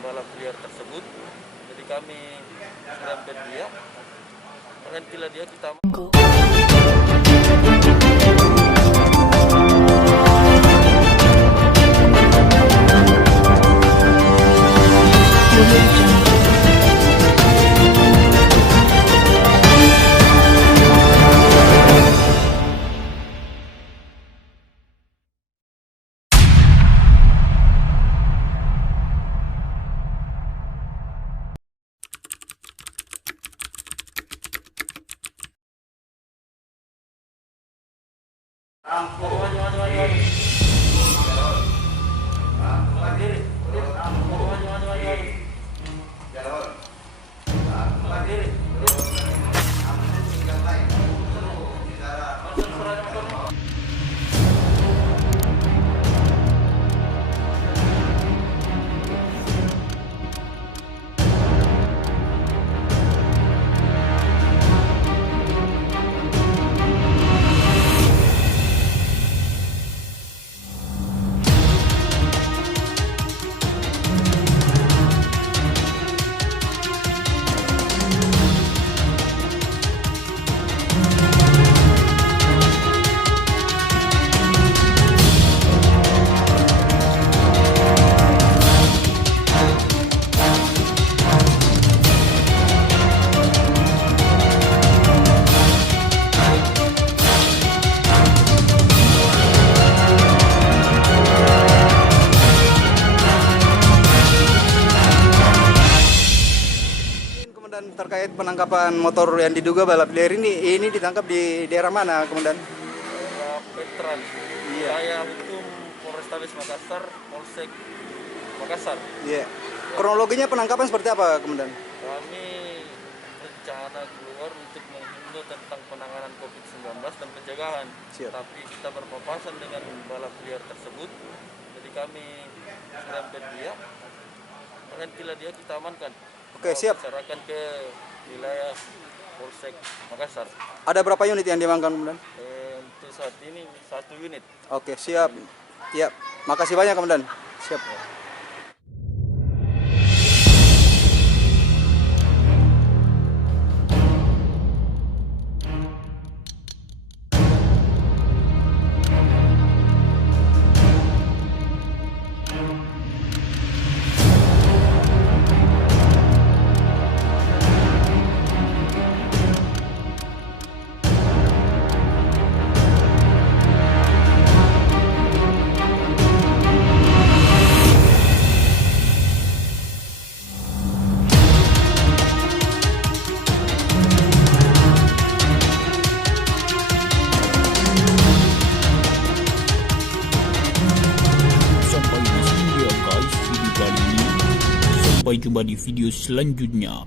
balap liar tersebut. Jadi kami serempet dia, berhentilah dia, kita terkait penangkapan motor yang diduga balap liar ini ditangkap di daerah mana, Komandan? Petran. Iya. Saya hukum Polrestabes Makassar, Polsek Makassar. Iya. Kronologinya penangkapan seperti apa, Komandan? Kami rencana keluar untuk menghimbau tentang penanganan COVID-19 dan pencegahan. Siap. Tapi kita berpapasan dengan balap liar tersebut. Jadi kami serempet dia, berhentilah dia, kita amankan. Oke, siap. Serahkan ke wilayah Polsek Makassar. Ada berapa unit yang diamankan, Komandan? Untuk saat ini 1 unit. Oke, siap. Ya, makasih banyak, Komandan. Siap. Sampai jumpa di video selanjutnya.